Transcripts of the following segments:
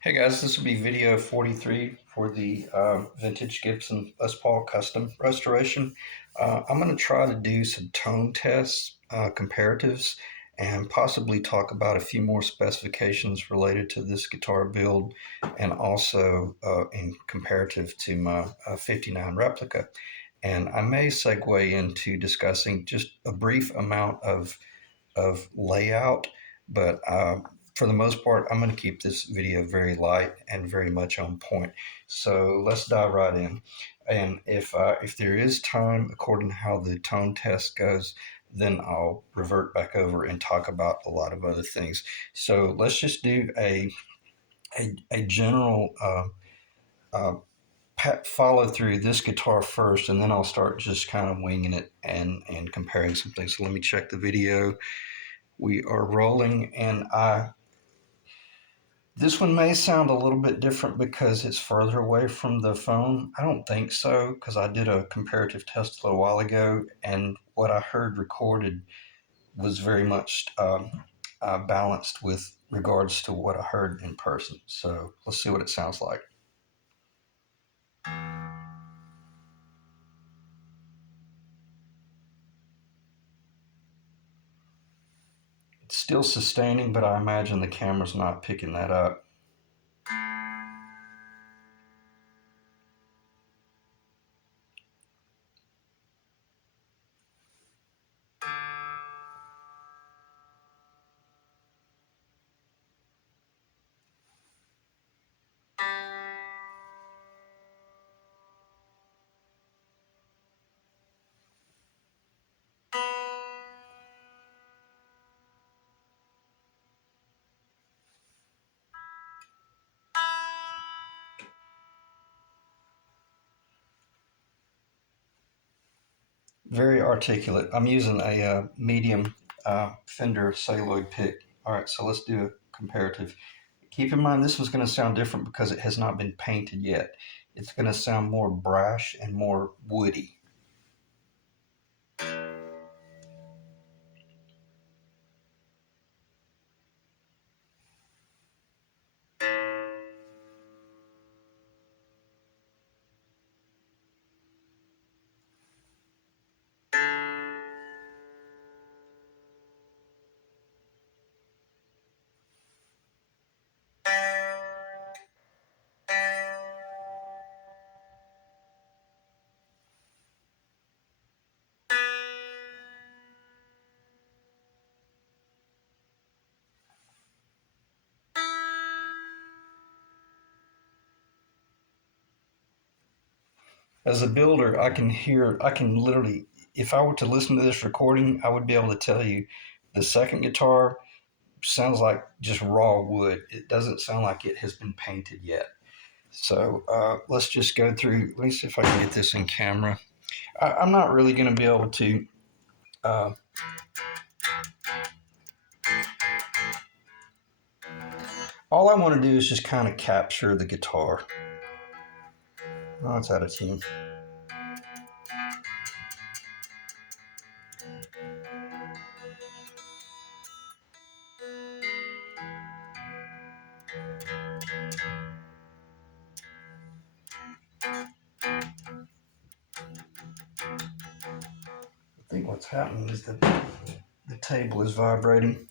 Hey guys, this will be video 43 for the vintage Gibson Les Paul custom restoration. I'm going to try to do some tone tests, comparatives, and possibly talk about a few more specifications related to this guitar build and also in comparative to my 59 replica. And I may segue into discussing just a brief amount of layout, but for the most part, I'm going to keep this video very light and very much on point. So let's dive right in. And if there is time, according to how the tone test goes, then I'll revert back over and talk about a lot of other things. So let's just do a general uh, follow through this guitar first, and then I'll start just kind of winging it and comparing some things. So let me check the video. We are rolling, and this one may sound a little bit different because it's further away from the phone. I don't think so, because I did a comparative test a little while ago, and what I heard recorded was very much balanced with regards to what I heard in person. So let's see what it sounds like. It's still sustaining, but I imagine the camera's not picking that up. Very articulate. I'm using a medium Fender celluloid pick. All right, so let's do a comparative. Keep in mind this one's going to sound different because it has not been painted yet. It's going to sound more brash and more woody. As a builder, I can literally, if I were to listen to this recording, I would be able to tell you the second guitar sounds like just raw wood. It doesn't sound like it has been painted yet. So let's just go through. Let me see if I can get this in camera. I'm not really going to be able to. Uh, all I want to do is just kind of capture the guitar. Oh, it's out of tune. I think what's happening is that the table is vibrating.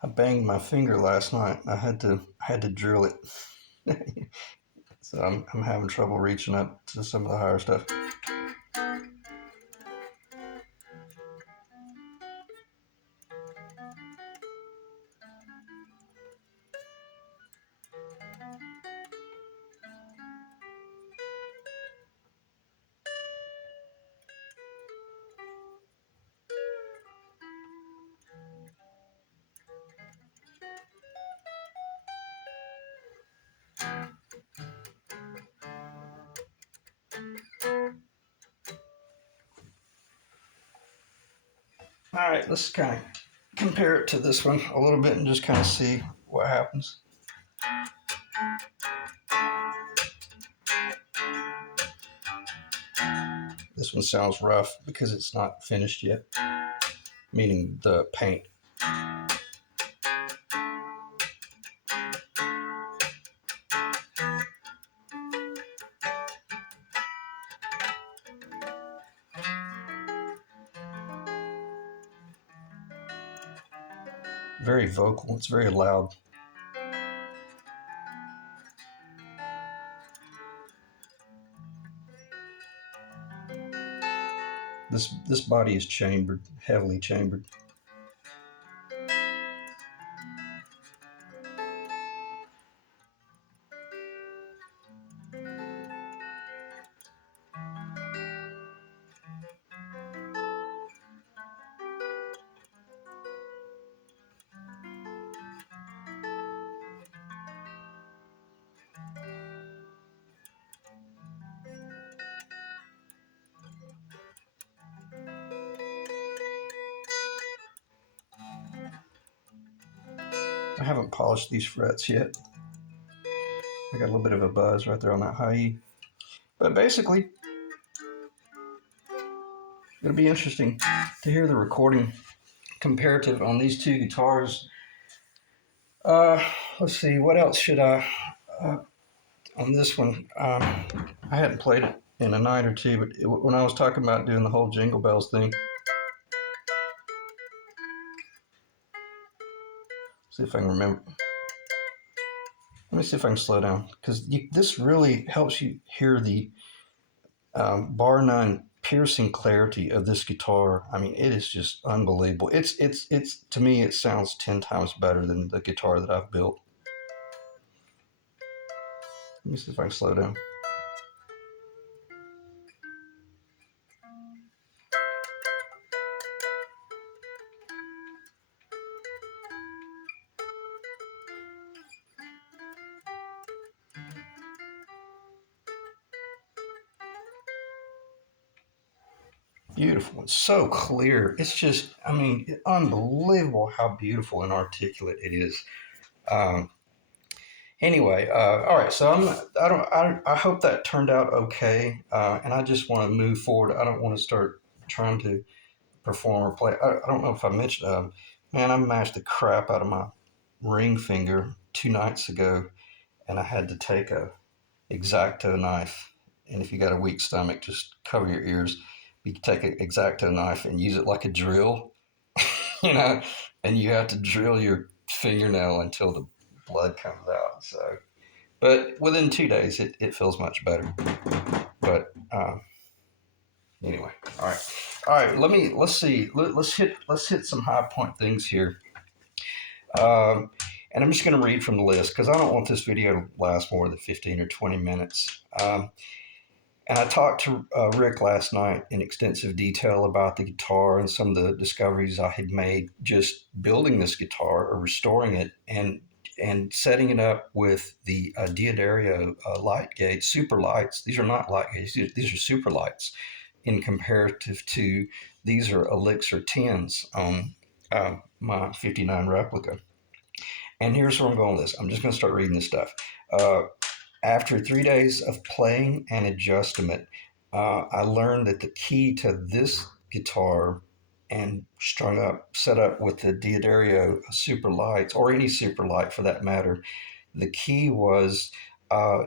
I banged my finger last night. I had to had to drill it. So I'm having trouble reaching up to some of the higher stuff. All right, let's kind of compare it to this one a little bit and just kind of see what happens. This one sounds rough because it's not finished yet, meaning the paint. Very vocal, it's very loud. This body is chambered, heavily chambered. I haven't polished these frets yet. I got a little bit of a buzz right there on that high E. But basically, it'll be interesting to hear the recording comparative on these two guitars. Uh, let's see, what else should I uh, on this one? I hadn't played it in a night or two, but when I was talking about doing the whole Jingle Bells thing, see if I can remember. Let me see if I can slow down because this really helps you hear the bar none piercing clarity of this guitar. I mean, it is just unbelievable. It's to me, it sounds 10 times better than the guitar that I've built. Let me see if I can slow down. Beautiful. It's so clear. It's just, I mean, unbelievable how beautiful and articulate it is. Um, anyway, all right. So I don't. I hope that turned out okay. And I just want to move forward. I don't want to start trying to perform or play. I don't know if I mentioned. Man, I mashed the crap out of my ring finger 2 nights ago, and I had to take a X-Acto knife. And if you got a weak stomach, just cover your ears. You can take an X-Acto knife and use it like a drill, you know, and you have to drill your fingernail until the blood comes out. So, but within 2 days, it feels much better. But anyway, all right. Let's see. Let's hit some high point things here. And I'm just going to read from the list because I don't want this video to last more than 15 or 20 minutes. And I talked to Rick last night in extensive detail about the guitar and some of the discoveries I had made just building this guitar or restoring it and setting it up with the Diodario light gauge super lights. These are not light gauges; these are super lights in comparative to these are Elixir 10s on my 59 replica. And here's where I'm going with this. I'm just going to start reading this stuff. Uh, After 3 days of playing and adjustment, I learned that the key to this guitar and strung up, set up with the Diodario super lights, or any super light for that matter, the key was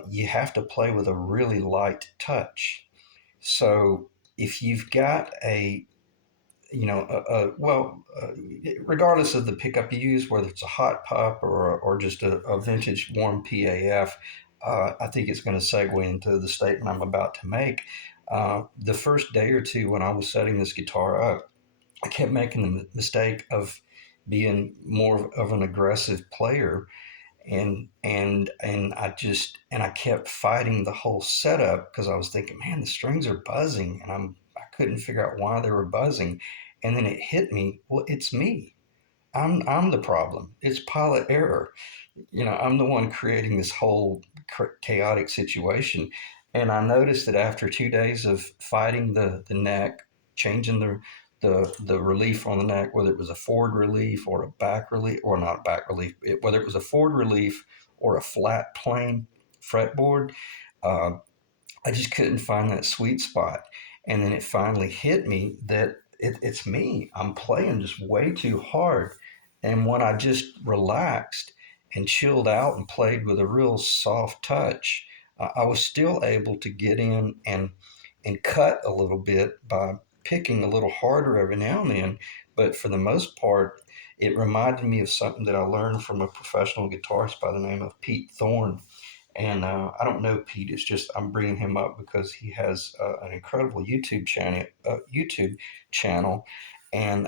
you have to play with a really light touch. So if you've got a well, regardless of the pickup you use, whether it's a hot pup or just a vintage warm PAF, I think it's going to segue into the statement I'm about to make. The first day or two when I was setting this guitar up, I kept making the mistake of being more of an aggressive player, and I kept fighting the whole setup because I was thinking, man, the strings are buzzing, and I couldn't figure out why they were buzzing, and then it hit me. Well, it's me. I'm the problem. It's pilot error. I'm the one creating this whole chaotic situation. And I noticed that after 2 days of fighting the neck, changing the relief on the neck, whether it was a forward relief or a back relief, or not back relief, whether it was a forward relief or a flat plane fretboard, uh, I just couldn't find that sweet spot. And then it finally hit me that it's me. I'm playing just way too hard. And when I just relaxed and chilled out and played with a real soft touch, I was still able to get in and cut a little bit by picking a little harder every now and then. But for the most part, it reminded me of something that I learned from a professional guitarist by the name of Pete Thorne. And I don't know Pete. It's just I'm bringing him up because he has an incredible YouTube channel, and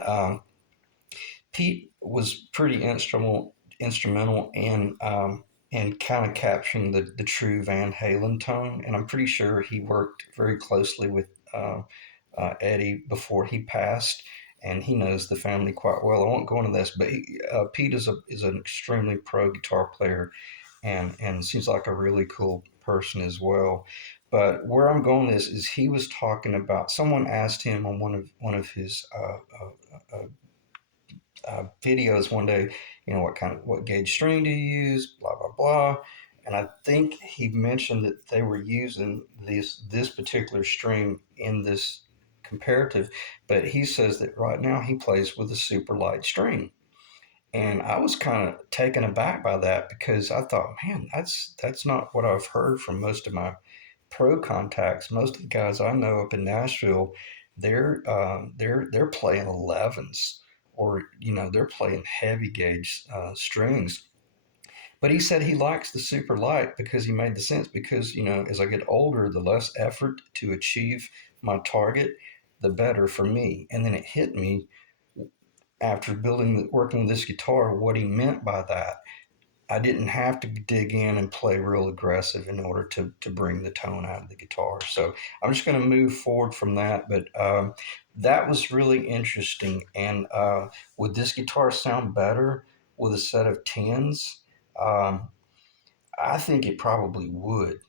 Pete was pretty instrumental in kind of capturing the true Van Halen tone. And I'm pretty sure he worked very closely with Eddie before he passed, and he knows the family quite well. I won't go into this, but Pete is an extremely pro guitar player, and seems like a really cool person as well. But where I'm going is he was talking about, someone asked him on one of his videos one day, what gauge string do you use, blah blah blah, and I think he mentioned that they were using this particular string in this comparative, but he says that right now he plays with a super light string. And I was kind of taken aback by that because I thought, man, that's not what I've heard from most of my pro contacts. Most of the guys I know up in Nashville, they're playing 11s, or they're playing heavy gauge strings. But he said he likes the super light because he made the sense, because as I get older, the less effort to achieve my target, the better for me. And then it hit me after working with this guitar what he meant by that. I didn't have to dig in and play real aggressive in order to bring the tone out of the guitar. So I'm just going to move forward from that. But that was really interesting. And would this guitar sound better with a set of tens? Um, I think it probably would,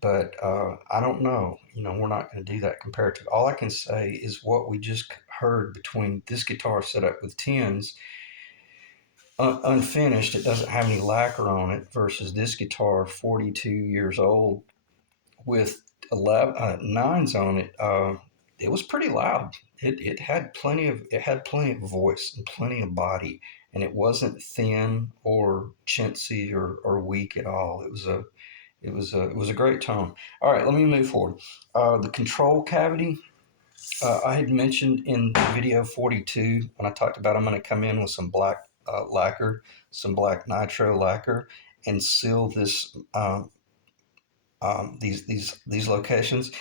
but I don't know. We're not going to do that comparative. All I can say is what we just heard between this guitar set up with tens, unfinished. It doesn't have any lacquer on it, versus this guitar, 42 years old, with 11 nines on it. It was pretty loud. It had plenty of voice and plenty of body, and it wasn't thin or chintzy or weak at all. It was a great tone. All right, let me move forward. The control cavity. I had mentioned in video 42 when I talked about I'm going to come in with some black lacquer, some black nitro lacquer, and seal these locations.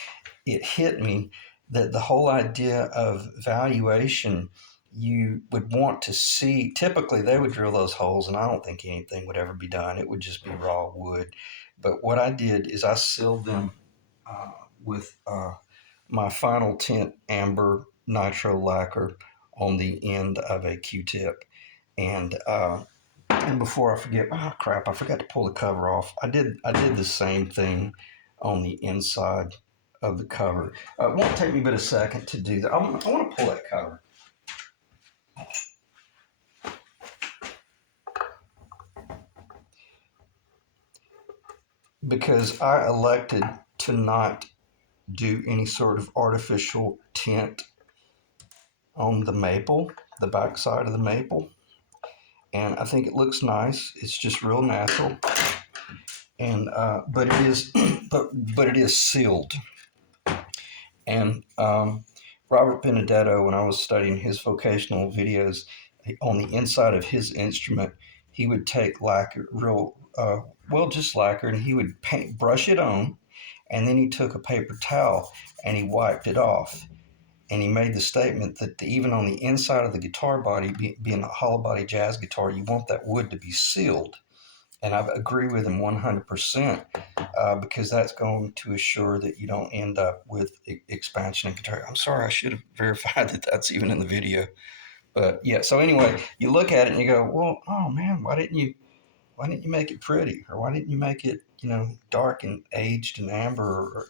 It hit me that the whole idea of valuation, you would want to see. Typically, they would drill those holes, and I don't think anything would ever be done. It would just be raw wood. But what I did is I sealed them with my final tint amber nitro lacquer on the end of a Q-tip. And before I forget, oh crap, I forgot to pull the cover off. I did the same thing on the inside of the cover. It won't take me but a second to do that. I want to pull that cover. Because I elected to not do any sort of artificial tint on the maple, the back side of the maple. And I think it looks nice. It's just real natural. And but it is but it is sealed. And Robert Benedetto, when I was studying his vocational videos, on the inside of his instrument, he would take lacquer, just lacquer, and he would brush it on, and then he took a paper towel and he wiped it off. And he made the statement that even on the inside of the guitar body, being a hollow body jazz guitar, you want that wood to be sealed. And I agree with him 100%, because that's going to assure that you don't end up with expansion and contraction. I'm sorry, I should have verified that that's even in the video. But yeah, so anyway, you look at it and you go, well, oh man, why didn't you make it pretty, or why didn't you make it, dark and aged and amber,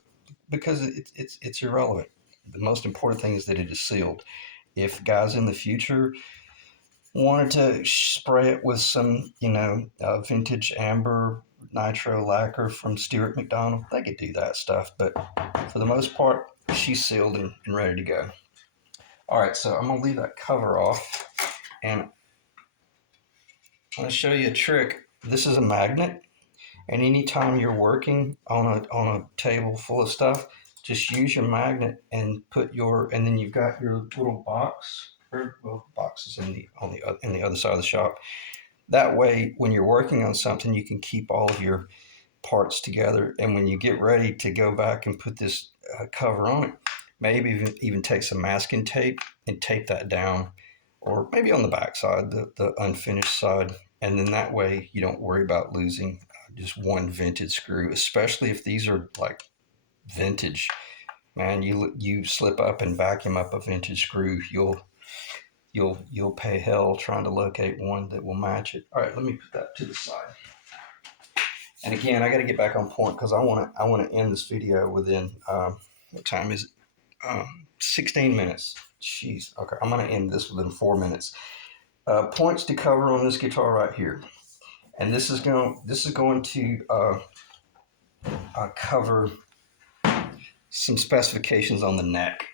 because it's irrelevant. The most important thing is that it is sealed. If guys in the future wanted to spray it with some, vintage amber nitro lacquer from Stuart McDonald, they could do that stuff. But for the most part, she's sealed and ready to go. All right, so I'm gonna leave that cover off, and I'm gonna show you a trick. This is a magnet, and anytime you're working on a table full of stuff, just use your magnet and and then you've got your little box, or well, boxes in the other side of the shop. That way, when you're working on something, you can keep all of your parts together. And when you get ready to go back and put this cover on it, maybe even take some masking tape and tape that down, or maybe on the back side, the unfinished side. And then that way you don't worry about losing just one vented screw, especially if these are like vintage. Man, you slip up and vacuum up a vintage screw, you'll pay hell trying to locate one that will match it. All right, let me put that to the side. And again, I got to get back on point because I want to end this video within what time is it? 16 minutes. Jeez. Okay, I'm going to end this within 4 minutes. Points to cover on this guitar right here, and this is going to cover some specifications on the neck.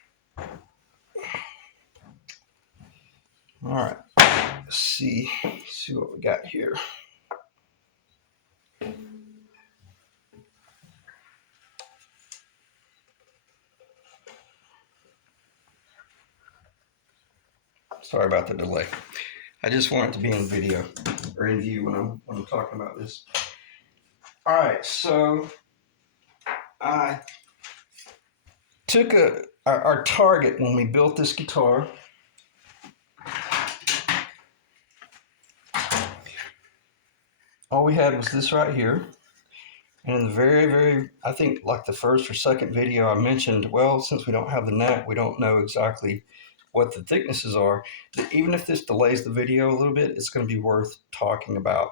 All right, let's see what we got here. Sorry about the delay. I just want it to be in video or in view when I'm talking about this. All right, so I took our target when we built this guitar. All we had was this right here. And in the very, I think like the first or second video, I mentioned, well, since we don't have the neck, we don't know exactly what the thicknesses are. Even if this delays the video a little bit, it's going to be worth talking about.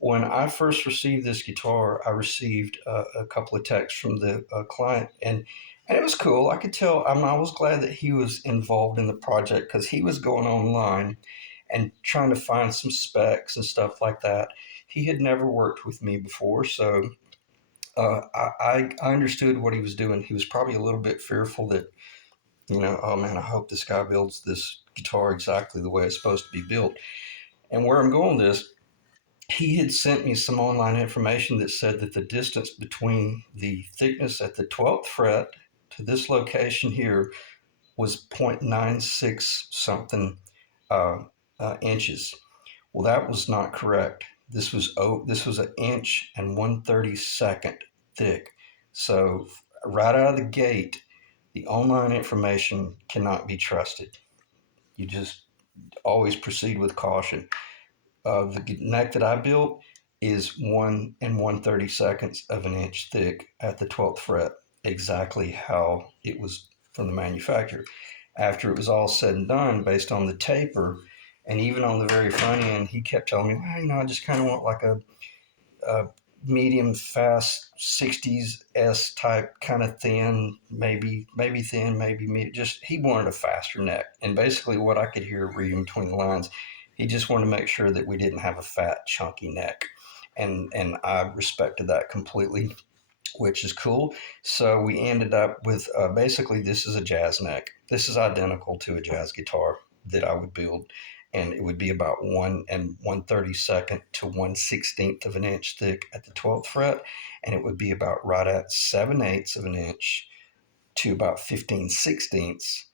When I first received this guitar, I received a couple of texts from the client, and it was cool. I could tell. I was glad that he was involved in the project because he was going online and trying to find some specs and stuff like that. He had never worked with me before, so I understood what he was doing. He was probably a little bit fearful that, oh man, I hope this guy builds this guitar exactly the way it's supposed to be built. And where I'm going with this, he had sent me some online information that said that the distance between the thickness at the 12th fret to this location here was 0.96 something inches. Well, that was not correct. This was an inch and 1/32 thick. So right out of the gate, the online information cannot be trusted. You just always proceed with caution. The neck that I built is 1 1/32 of an inch thick at the 12th fret, exactly how it was from the manufacturer. After it was all said and done, based on the taper, and even on the very front end, he kept telling me, well, I just kind of want like a medium fast 60s S type, kind of thin, maybe thin, maybe medium. Just he wanted a faster neck, and basically what I could hear reading between the lines, he just wanted to make sure that we didn't have a fat, chunky neck, and I respected that completely, which is cool. So we ended up with basically this is a jazz neck. This is identical to a jazz guitar that I would build, and it would be about 1 1/32 to 1/16 of an inch thick at the 12th fret, and it would be about right at 7/8 of an inch to about 15/16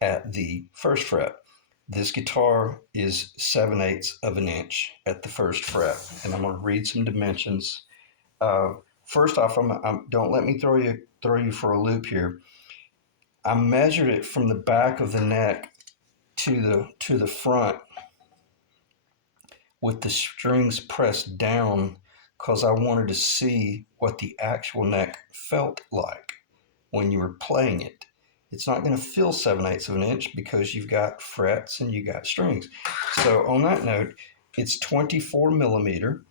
at the first fret. This guitar is 7/8 of an inch at the first fret, and I'm going to read some dimensions. Uh, First off, don't let me throw you for a loop here. I measured it from the back of the neck to the front with the strings pressed down because I wanted to see what the actual neck felt like when you were playing it. It's not going to feel 7/8 of an inch because you've got frets and you got strings. So on that note, it's 24 millimeter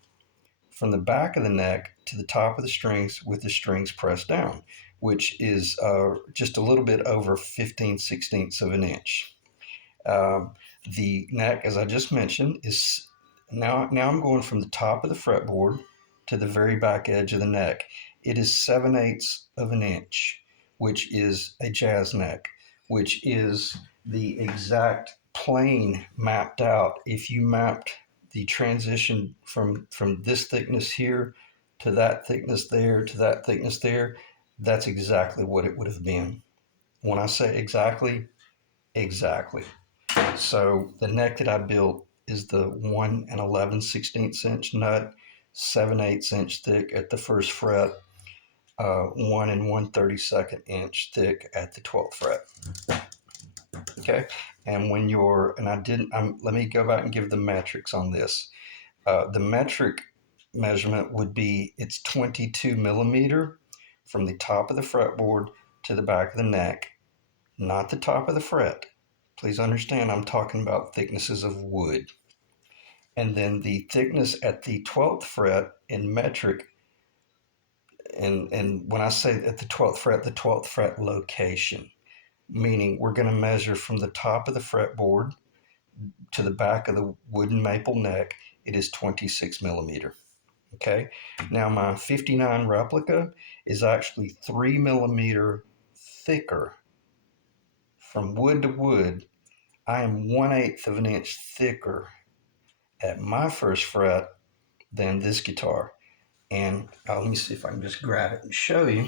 from the back of the neck to the top of the strings with the strings pressed down, which is just a little bit over 15/16 of an inch. Um, the neck, as I just mentioned, is now I'm going from the top of the fretboard to the very back edge of the neck. It is 7/8 of an inch, which is a jazz neck, which is the exact plane mapped out. If you mapped the transition from this thickness here to that thickness there to that thickness there, that's exactly what it would have been. When I say exactly, exactly. So the neck that I built is the 1 and 11/16 inch nut, 7/8 inch thick at the first fret, 1 and 1/32 inch thick at the 12th fret. Okay, and when you're and I didn't. Let me go back and give the metrics on this. The metric measurement would be it's 22 millimeter from the top of the fretboard to the back of the neck, not the top of the fret. Please understand, I'm talking about thicknesses of wood. And then the thickness at the 12th fret in metric, and when I say at the 12th fret location, meaning we're going to measure from the top of the fretboard to the back of the wooden maple neck, it is 26 millimeter. Okay, now my 59 replica is actually 3 millimeter thicker from wood to wood. I am 1/8 of an inch thicker at my first fret than this guitar. And let me see if I can just grab it and show you.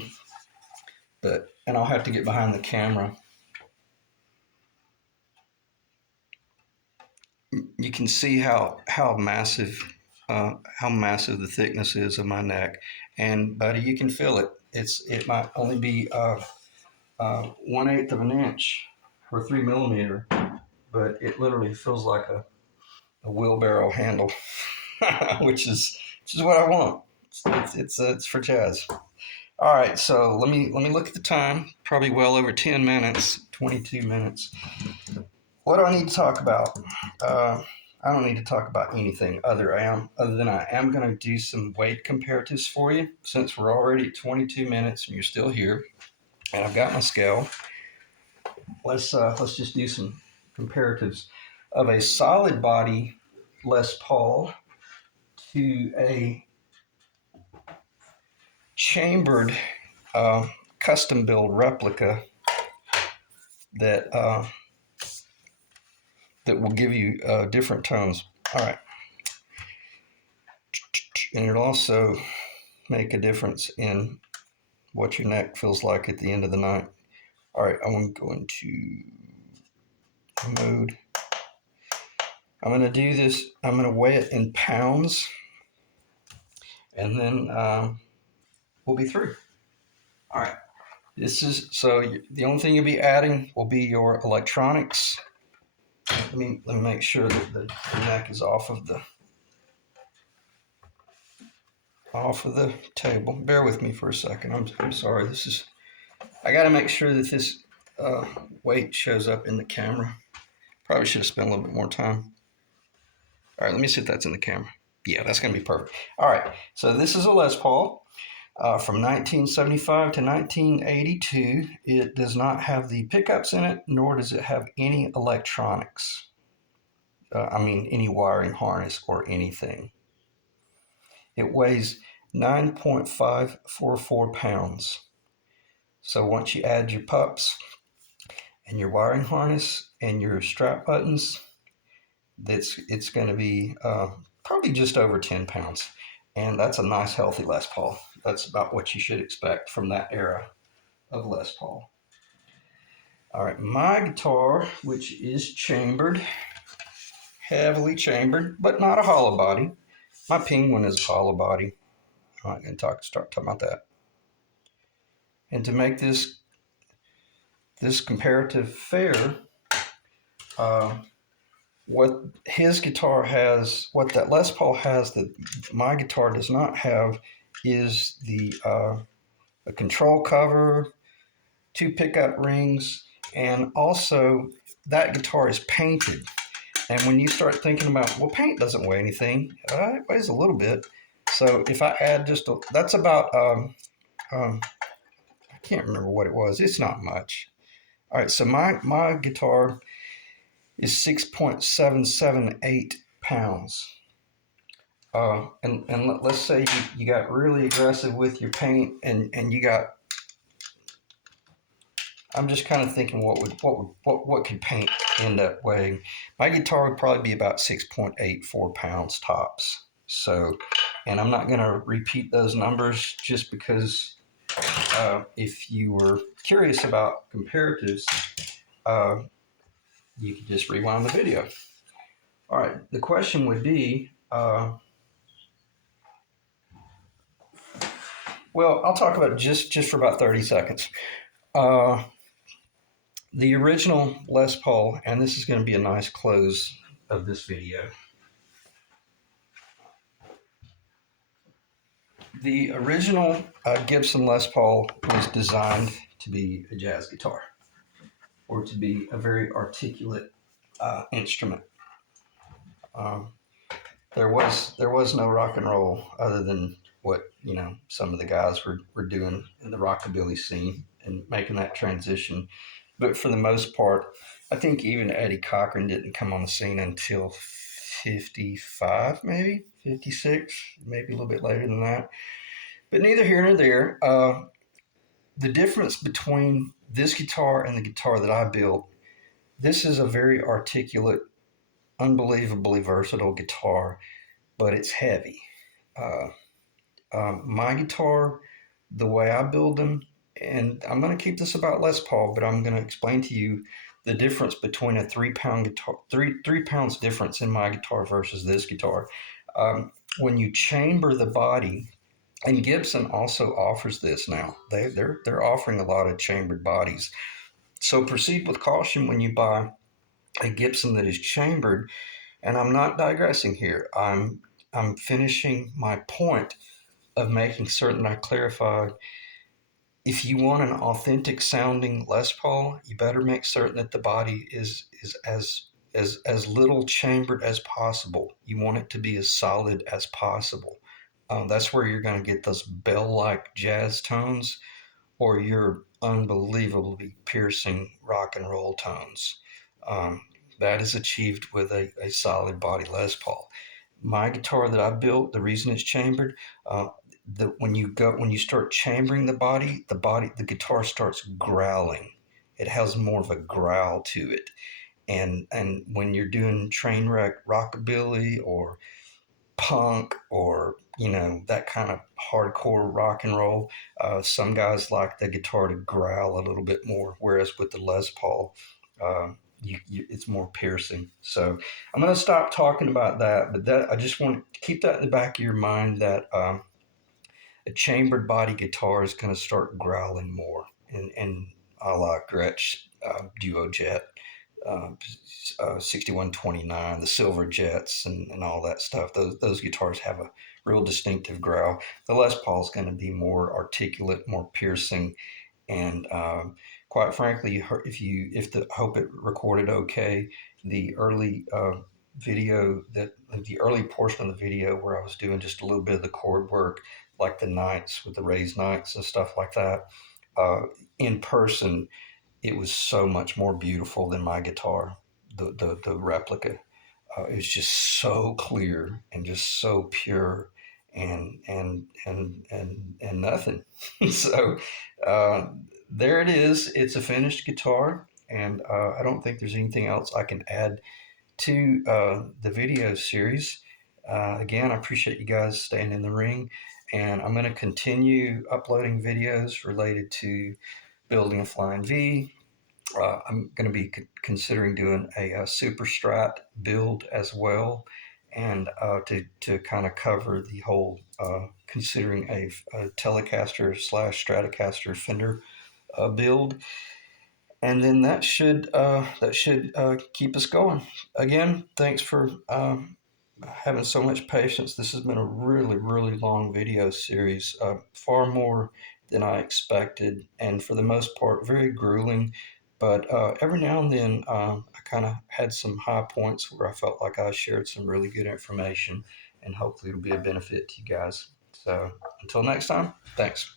And I'll have to get behind the camera. You can see how massive the thickness is of my neck, and buddy, you can feel it. It might only be 1/8 of an inch or 3 millimeter, but it literally feels like a wheelbarrow handle, which is what I want. It's for jazz. All right, so let me look at the time. Probably well over 10 minutes, 22 minutes. What do I need to talk about? I don't need to talk about anything other than I am going to do some weight comparatives for you since we're already at 22 minutes and you're still here, and I've got my scale. Let's just do some comparatives of a solid body Les Paul to a chambered custom build replica that that will give you different tones. All right, and it'll also make a difference in what your neck feels like at the end of the night. All right, I'm going to mode. I'm going to do this. I'm going to weigh it in pounds, and then we'll be through. All right. The only thing you'll be adding will be your electronics. Let me make sure that the neck is off of the table. Bear with me for a second. I'm sorry. I got to make sure that this weight shows up in the camera. Probably should have spent a little bit more time. All right, let me see if that's in the camera. Yeah, that's going to be perfect. All right, so this is a Les Paul from 1975 to 1982. It does not have the pickups in it, nor does it have any electronics. Any wiring harness or anything. It weighs 9.544 pounds. So once you add your pups and your wiring harness and your strap buttons, it's going to be probably just over 10 pounds. And that's a nice, healthy Les Paul. That's about what you should expect from that era of Les Paul. All right, my guitar, which is chambered, heavily chambered, but not a hollow body. My Penguin is a hollow body. I'm not going to start talking about that. And to make this comparative fair, uh, what his guitar has, what that Les Paul has that my guitar does not have, is the control cover, two pickup rings, and also that guitar is painted. And when you start thinking about, well, paint doesn't weigh anything, it weighs a little bit. So if I add that's about, I can't remember what it was. It's not much. All right, so my guitar is 6.778 pounds. And let's say you got really aggressive with your paint, and you got. I'm just kind of thinking what could paint end up weighing. My guitar would probably be about 6.84 pounds tops. So, and I'm not going to repeat those numbers just because if you were curious about comparatives, uh, you could just rewind the video. All right, the question would be, well, I'll talk about it just for about 30 seconds. Uh, the original Les Paul, and this is going to be a nice close of this video. The original Gibson Les Paul was designed to be a jazz guitar, or to be a very articulate instrument. Um, there was no rock and roll other than what some of the guys were doing in the rockabilly scene and making that transition. But for the most part, I think even Eddie Cochran didn't come on the scene until 55, maybe 56, maybe a little bit later than that. But neither here nor there. The difference between this guitar and the guitar that I built, this is a very articulate, unbelievably versatile guitar, but it's heavy. Uh, my guitar, the way I build them, and I'm going to keep this about Les Paul, but I'm going to explain to you the difference between a 3 pound guitar, 3 pounds difference in my guitar versus this guitar. When you chamber the body, and Gibson also offers this now. They're offering a lot of chambered bodies. So proceed with caution when you buy a Gibson that is chambered. And I'm not digressing here. I'm finishing my point of making certain I clarified. If you want an authentic sounding Les Paul, you better make certain that the body is as little chambered as possible. You want it to be as solid as possible. That's where you're going to get those bell-like jazz tones, or your unbelievably piercing rock and roll tones. Um, that is achieved with a solid body Les Paul. My guitar that I built, the reason it's chambered, uh, when you start chambering the guitar starts growling. It has more of a growl to it, and when you're doing train wreck rockabilly or punk, or that kind of hardcore rock and roll, some guys like the guitar to growl a little bit more, whereas with the Les Paul, it's more piercing. So I'm going to stop talking about that, but that I just want to keep that in the back of your mind, that a chambered body guitar is going to start growling more, and a la Gretsch Duo Jet, uh, 6129, the Silver Jets, and all that stuff. Those guitars have a real distinctive growl. The Les Paul is going to be more articulate, more piercing, and quite frankly, if the hope it recorded okay, the early the early portion of the video where I was doing just a little bit of the chord work, like the nights with the raised nights and stuff like that, uh, in person, it was so much more beautiful than my guitar, the replica. It's just so clear and just so pure, and nothing. So uh, there it is. It's a finished guitar, and I don't think there's anything else I can add to the video series. Again, I appreciate you guys staying in the ring, and I'm going to continue uploading videos related to building a flying V, I'm going to be considering doing a super strat build as well, and to kind of cover the whole considering a Telecaster slash Stratocaster Fender build, and then that should keep us going. Again, thanks for having so much patience. This has been a really long video series, far more than I expected, and for the most part, very grueling. But every now and then, I kind of had some high points where I felt like I shared some really good information, and hopefully it'll be a benefit to you guys. So until next time, thanks.